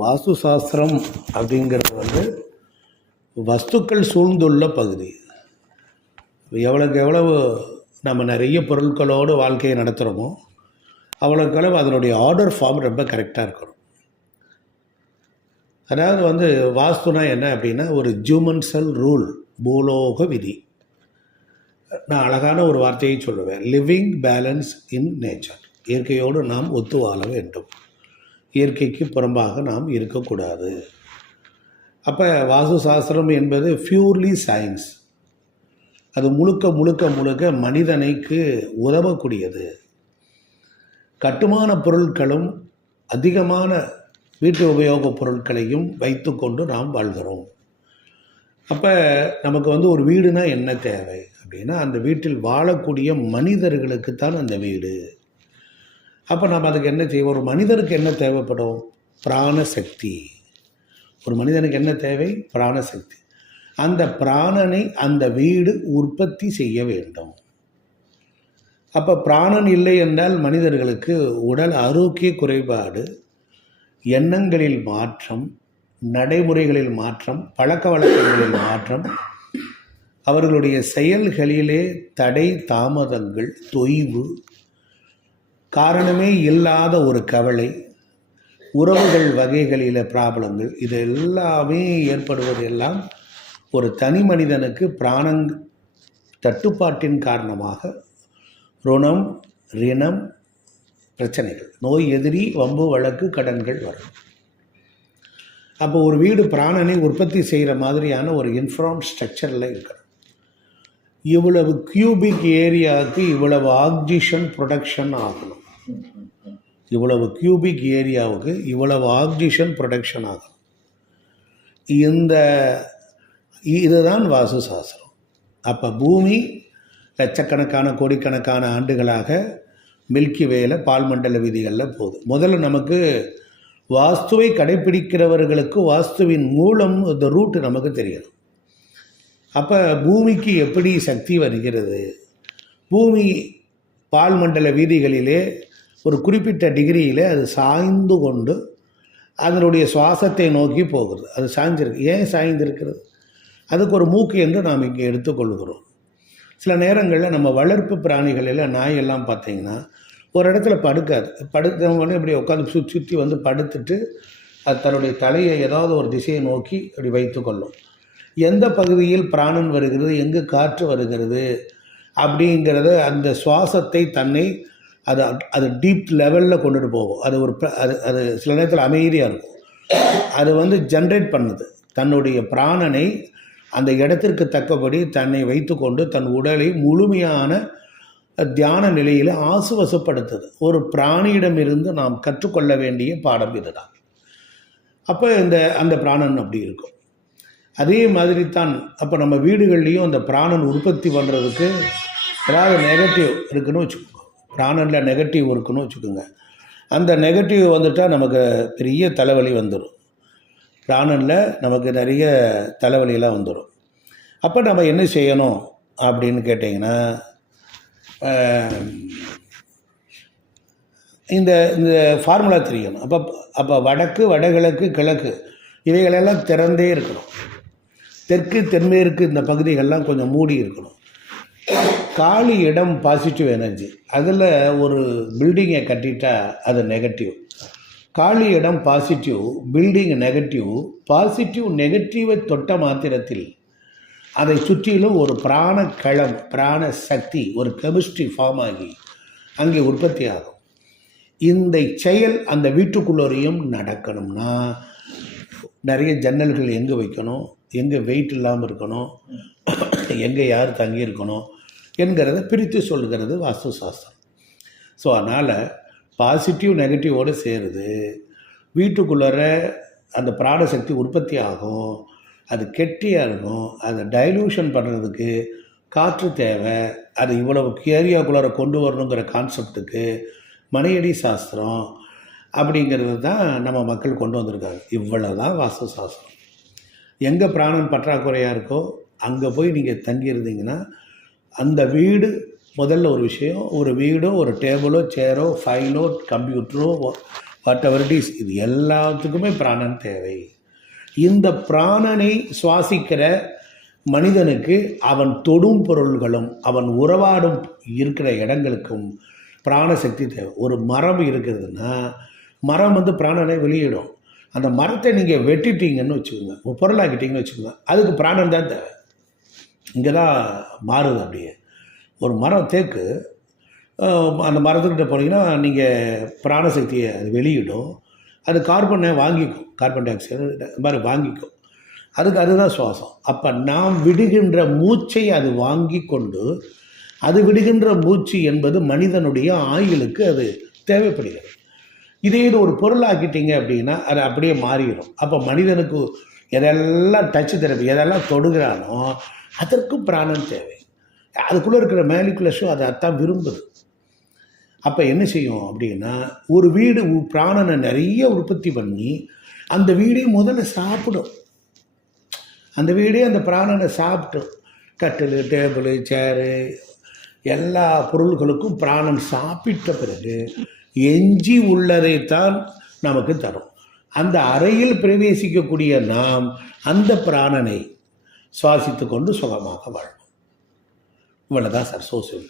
வாஸ்து சாஸ்திரம் அப்படிங்கிறது வந்து வஸ்துக்கள் சூழ்ந்துள்ள பகுதி. எவ்வளோக்கு எவ்வளவு நம்ம நிறைய பொருட்களோடு வாழ்க்கையை நடத்துகிறோமோ அவ்வளோக்கு அளவு அதனுடைய ஆர்டர் ஃபார்ம் ரொம்ப கரெக்டாக இருக்கணும். அதாவது வந்து வாஸ்துனா என்ன அப்படின்னா ஒரு ஜூமன்சல் ரூல், பூலோக விதி. நான் அழகான ஒரு வார்த்தையை சொல்லுவேன், லிவிங் பேலன்ஸ் இன் நேச்சர். இயற்கையோடு நாம் ஒத்து வாழ வேண்டும், இயற்கைக்கு புறம்பாக நாம் இருக்கக்கூடாது. அப்போ வாஸ்து சாஸ்திரம் என்பது பியூர்லி சயின்ஸ். அது முழுக்க முழுக்க முழுக்க மனிதனுக்கு உதவக்கூடியது. கட்டுமான பொருட்களும் அதிகமான வீட்டு உபயோகப் பொருட்களையும் வைத்து கொண்டு நாம் வாழ்கிறோம். அப்போ நமக்கு வந்து ஒரு வீடுனா என்ன தேவை அப்படின்னா, அந்த வீட்டில் வாழக்கூடிய மனிதர்களுக்குத்தான் அந்த வீடு. அப்போ நம்ம அதுக்கு என்ன செய்வோம்? ஒரு மனிதருக்கு என்ன தேவைப்படும்? பிராணசக்தி. ஒரு மனிதனுக்கு என்ன தேவை? பிராணசக்தி. அந்த பிராணனை அந்த வீடு உற்பத்தி செய்ய வேண்டும். அப்போ பிராணன் இல்லை என்றால் மனிதர்களுக்கு உடல் ஆரோக்கிய குறைபாடு, எண்ணங்களில் மாற்றம், நடைமுறைகளில் மாற்றம், பழக்க வழக்கங்களில் மாற்றம், அவர்களுடைய செயல்களிலே தடை தாமதங்கள், தொய்வு, காரணமே இல்லாத ஒரு கவலை, உறவுகள் வகைகளில் ப்ராப்ளங்கள், இது எல்லாமே ஏற்படுவது எல்லாம் ஒரு தனி மனிதனுக்கு பிராணங் தட்டுப்பாட்டின் காரணமாக ருணம், ரிணம், பிரச்சனைகள், நோய் எதிரி, வம்பு வழக்கு, கடன்கள் வரும். அப்போ ஒரு வீடு பிராணனை உற்பத்தி செய்கிற மாதிரியான ஒரு இன்ஃப்ராம் ஸ்ட்ரக்சரில் இருக்கணும். இவ்வளவு கியூபிக் ஏரியாவுக்கு இவ்வளவு ஆக்சிஜன் ப்ரொடக்ஷன் ஆகணும். இவ்வளவு கியூபிக் ஏரியாவுக்கு இவ்வளவு ஆக்சிஜன் ப்ரொடக்ஷன் ஆகணும். இதுதான் வாஸ்து சாஸ்திரம். அப்போ பூமி லட்சக்கணக்கான கோடிக்கணக்கான ஆண்டுகளாக மில்கி வேல பால்மண்டல விதிகளில் போகுது. முதல்ல நமக்கு வாஸ்துவை கடைப்பிடிக்கிறவர்களுக்கு வாஸ்துவின் மூலம் இந்த ரூட்டு நமக்கு தெரியும். அப்போ பூமிக்கு எப்படி சக்தி வருகிறது? பூமி பால்மண்டல வீதிகளிலே ஒரு குறிப்பிட்ட டிகிரியில் அது சாய்ந்து கொண்டு அதனுடைய சுவாசத்தை நோக்கி போகிறது. அது சாய்ந்திருக்கு. ஏன் சாய்ந்திருக்கிறது? அதுக்கு ஒரு மூக்கு என்று நாம் இங்கே எடுத்துக்கொள்கிறோம். சில நேரங்களில் நம்ம வளர்ப்பு பிராணிகளில் நாயெல்லாம் பார்த்திங்கன்னா ஒரு இடத்துல படுக்காது. படுத்தவங்க இப்படி உட்காந்து சுற்றி வந்து படுத்துட்டு அது தன்னுடைய தலையை ஏதாவது ஒரு திசையை நோக்கி அப்படி வைத்து கொள்ளும். எந்த பகுதியில் பிராணன் வருகிறது, எங்கு காற்று வருகிறது அப்படிங்கிறத, அந்த சுவாசத்தை தன்னை அது டீப் லெவலில் கொண்டுட்டு போகும். அது அது சில நேரத்தில் அமைதியாக இருக்கும். அது வந்து ஜென்ரேட் பண்ணுது தன்னுடைய பிராணனை அந்த இடத்திற்கு தக்கபடி தன்னை வைத்து கொண்டு தன் உடலை முழுமையான தியான நிலையில் ஆசுவசப்படுத்துது. ஒரு பிராணியிடமிருந்து நாம் கற்றுக்கொள்ள வேண்டிய பாடம் இதுதான். அப்போ அந்த பிராணன் அப்படி இருக்கும். அதே மாதிரி தான் அப்போ நம்ம வீடுகள்லேயும் அந்த பிராணன் உற்பத்தி பண்ணுறதுக்கு ஏதாவது நெகட்டிவ் இருக்குன்னு வச்சுக்கோங்க. பிராணனில் நெகட்டிவ் இருக்குன்னு வச்சுக்கோங்க. அந்த நெகட்டிவ் வந்துட்டால் நமக்கு பெரிய தலைவலி வந்துடும். பிராணனில் நமக்கு நிறைய தலைவலியெல்லாம் வந்துடும். அப்போ நம்ம என்ன செய்யணும் அப்படின்னு கேட்டிங்கன்னா, இந்த ஃபார்முலா தெரியணும். அப்போ வடக்கு, வடகிழக்கு, கிழக்கு இவைகளெல்லாம் திறந்தே இருக்கணும். தெற்கு, தென்மேற்கு இந்த பகுதிகள்லாம் கொஞ்சம் மூடி இருக்கணும். காலி இடம் பாசிட்டிவ் எனர்ஜி. அதில் ஒரு பில்டிங்கை கட்டிட்டா அது நெகட்டிவ். காலி இடம் பாசிட்டிவ், பில்டிங் நெகட்டிவ். பாசிட்டிவ் நெகட்டிவை தொட்ட மாத்திரத்தில் அதை சுற்றிலும் ஒரு பிராண சக்தி, ஒரு கெமிஸ்ட்ரி ஃபார்ம் ஆகி அங்கே உற்பத்தி ஆகும். இந்த செயல் அந்த வீட்டுக்குள்ளேயும் நடக்கணும்னா நிறைய ஜன்னல்கள் எங்கே வைக்கணும், எங்கே வெயிட் இல்லாமல் இருக்கணும், எங்கே யார் தங்கியிருக்கணும் என்கிறத பிரித்து சொல்கிறது வாஸ்து சாஸ்திரம். ஸோ அதனால் பாசிட்டிவ் நெகட்டிவோடு சேருது. வீட்டுக்குள்ளார அந்த பிராணசக்தி உற்பத்தி ஆகும். அது கெட்டியாக இருக்கும். அதை டைலூஷன் பண்ணுறதுக்கு காற்று தேவை. அது இவ்வளவு ஏரியாக்குள்ளார கொண்டு வரணுங்கிற கான்செப்டுக்கு மனையடி சாஸ்திரம் அப்படிங்கிறது தான் நம்ம மக்கள் கொண்டு வந்திருக்காங்க. இவ்வளோ தான் வாஸ்து சாஸ்திரம். எங்கே பிராணன் பற்றாக்குறையாக இருக்கோ அங்கே போய் நீங்கள் தங்கியிருந்தீங்கன்னா அந்த வீடு முதல்ல ஒரு விஷயம், ஒரு வீடோ ஒரு டேபிளோ சேரோ ஃபைலோ கம்ப்யூட்டரோ வாட் எவர் இட் இஸ், இது எல்லாத்துக்குமே பிராணன் தேவை. இந்த பிராணனை சுவாசிக்கிற மனிதனுக்கு அவன் தொடும் பொருள்களும் அவன் உறவாடும் இருக்கிற இடங்களுக்கும் பிராணசக்தி தேவை. ஒரு மரம் இருக்கிறதுனா மரம் பிராணனை வெளியிடும். அந்த மரத்தை நீங்கள் வெட்டிட்டீங்கன்னு வச்சுக்கோங்க, பொருளாக்கிட்டீங்கன்னு வச்சுக்கோங்க, அதுக்கு பிராணன் தான் தேவை. இங்கே தான் மாறுது. அப்படியே ஒரு மரம் தேக்கு, அந்த மரத்துக்கிட்ட போனீங்கன்னா நீங்கள் பிராணசக்தியை அது வெளியிடும். அது கார்பனை வாங்கிக்கும், கார்பன் டை ஆக்சைடு மாதிரி வாங்கிக்கும். அதுதான் சுவாசம். அப்போ நாம் விடுகின்ற மூச்சை அது வாங்கி கொண்டு, அது விடுகின்ற மூச்சு என்பது மனிதனுடைய ஆயுளுக்கு அது தேவைப்படுகிறது. இதே இது ஒரு பொருளாக்கிட்டீங்க அப்படின்னா அது அப்படியே மாறிடும். அப்போ மனிதனுக்கு எதெல்லாம் டச்சு தெரப்பி, எதெல்லாம் தொடுகிறானோ அதற்கும் பிராணன் தேவை. அதுக்குள்ளே இருக்கிற மேலிகுலஸும் அதை அதான் விரும்புது. அப்போ என்ன செய்யும் அப்படின்னா, ஒரு வீடு பிராணனை நிறைய உற்பத்தி பண்ணி அந்த வீடே முதல்ல சாப்பிடும். அந்த வீடே அந்த பிராணனை சாப்பிடும். கட்டில், டேபிள், சேரு எல்லா பொருள்களுக்கும் பிராணன் சாப்பிட்ட பிறகு எஞ்சி உள்ளதைத்தான் நமக்கு தரும். அந்த அறையில் பிரவேசிக்கக்கூடிய நாம் அந்த பிராணனை சுவாசித்து கொண்டு சுகமாக வாழ்வோம். இவ்வளோதான் சார். சோசியல்